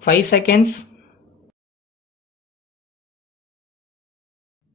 5 seconds.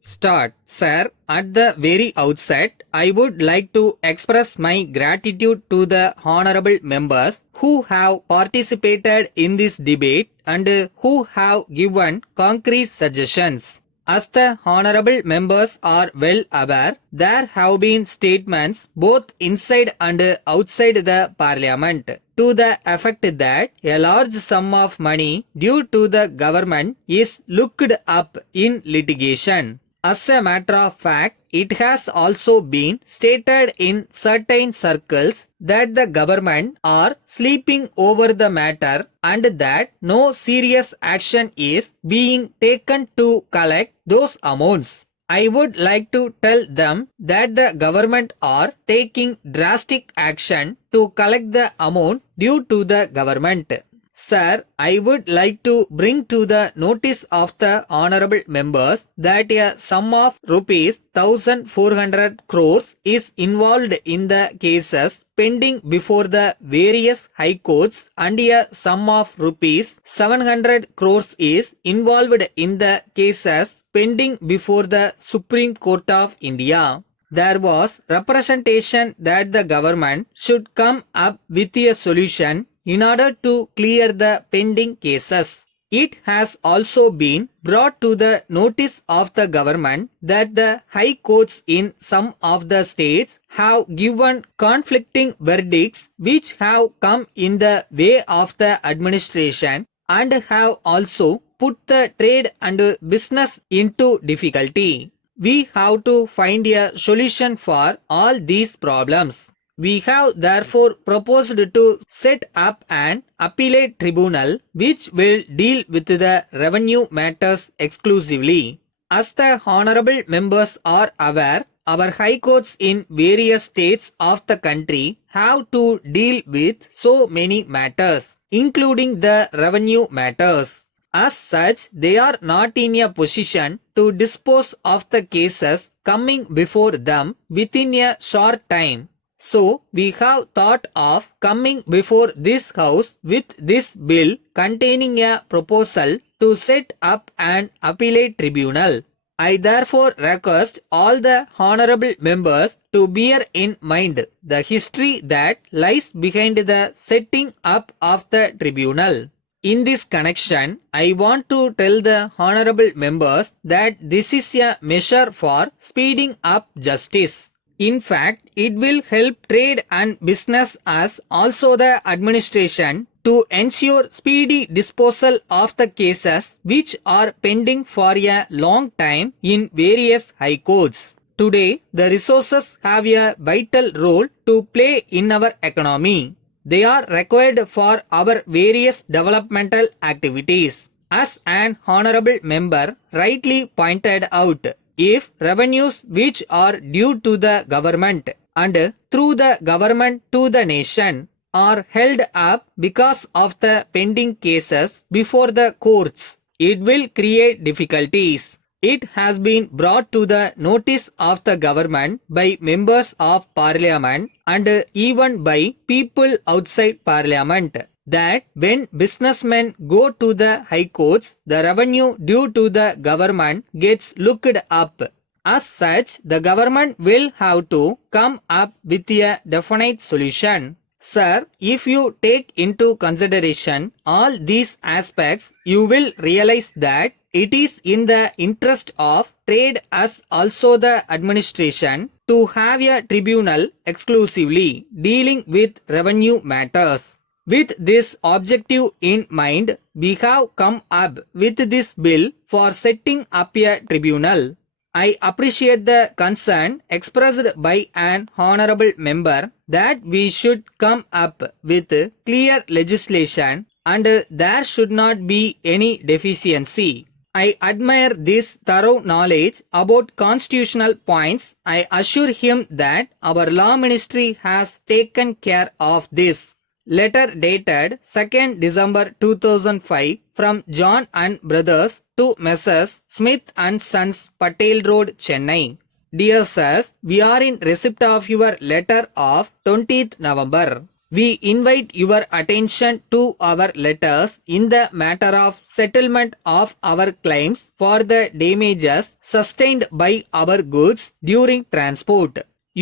Start. Sir, at the very outset, I would like to express my gratitude to the honorable members who have participated in this debate and who have given concrete suggestions. As the honorable members are well aware, there have been statements both inside and outside the parliament to the effect that a large sum of money due to the government is looked up in litigation. As a matter of fact, it has also been stated in certain circles that the government are sleeping over the matter and that no serious action is being taken to collect those amounts. I would like to tell them that the government are taking drastic action to collect the amount due to the government. Sir, I would like to bring to the notice of the honorable members that a sum of rupees 1400 crores is involved in the cases pending before the various high courts and a sum of rupees 700 crores is involved in the cases pending before the Supreme Court of India. There was representation that the government should come up with a solution in order to clear the pending cases. It has also been brought to the notice of the government that the high courts in some of the states have given conflicting verdicts which have come in the way of the administration and have also put the trade and business into difficulty. We have to find a solution for all these problems. We have therefore proposed to set up an appellate tribunal which will deal with the revenue matters exclusively. As the honorable members are aware, our high courts in various states of the country have to deal with so many matters, including the revenue matters. As such, they are not in a position to dispose of the cases coming before them within a short time. So, we have thought of coming before this house with this bill containing a proposal to set up an appellate tribunal. I therefore request all the honorable members to bear in mind the history that lies behind the setting up of the tribunal. In this connection, I want to tell the honorable members that this is a measure for speeding up justice. In fact, it will help trade and business as also the administration to ensure speedy disposal of the cases which are pending for a long time in various high courts. Today, the resources have a vital role to play in our economy. They are required for our various developmental activities. As an honorable member rightly pointed out, if revenues which are due to the government and through the government to the nation are held up because of the pending cases before the courts, it will create difficulties. It has been brought to the notice of the government by members of parliament and even by people outside parliament that when businessmen go to the high courts, the revenue due to the government gets looked up. As such, the government will have to come up with a definite solution. Sir, if you take into consideration all these aspects, you will realize that it is in the interest of trade as also the administration to have a tribunal exclusively dealing with revenue matters. With this objective in mind, we have come up with this bill for setting up a tribunal. I appreciate the concern expressed by an honorable member that we should come up with clear legislation and there should not be any deficiency. I admire this thorough knowledge about constitutional points. I assure him that our law ministry has taken care of this. Letter dated 2nd December 2005 from John and Brothers to Messrs. Smith and Sons, Patel Road, Chennai. Dear sirs, we are in receipt of your letter of 20th November. We invite your attention to our letters in the matter of settlement of our claims for the damages sustained by our goods during transport.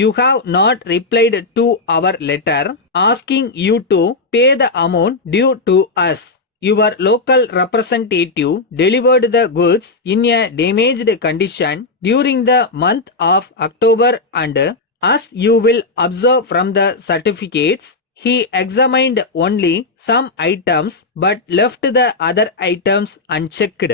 You have not replied to our letter asking you to pay the amount due to us. Your local representative delivered the goods in a damaged condition during the month of October, and as you will observe from the certificates, he examined only some items but left the other items unchecked.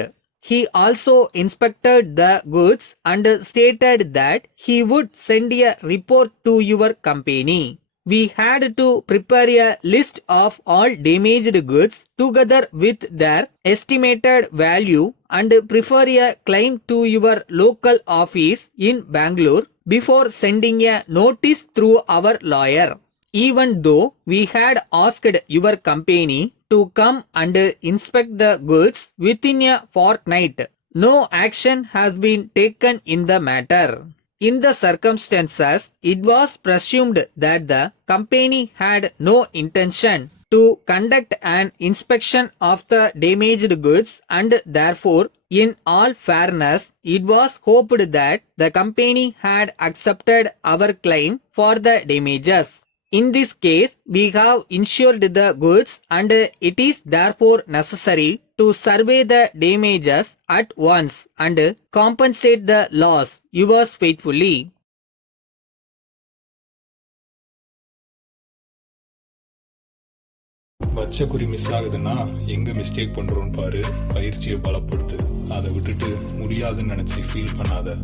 He also inspected the goods and stated that he would send a report to your company. We had to prepare a list of all damaged goods together with their estimated value and prefer a claim to your local office in Bangalore before sending a notice through our lawyer. Even though we had asked your company to come and inspect the goods within a fortnight, no action has been taken in the matter. In the circumstances, it was presumed that the company had no intention to conduct an inspection of the damaged goods, and therefore, in all fairness, it was hoped that the company had accepted our claim for the damages. In this case, we have insured the goods, and it is therefore necessary to survey the damages at once and compensate the loss. Yours faithfully. வச்ச குறி miss ஆகுதுன்னா எங்க mistake பண்றோம்னு பாரு. பயிற்சியை பலப்படுத்து. அதை விட்டுட்டு முடியாதுன்னு நினைச்சு ஃபீல் பண்ணாத.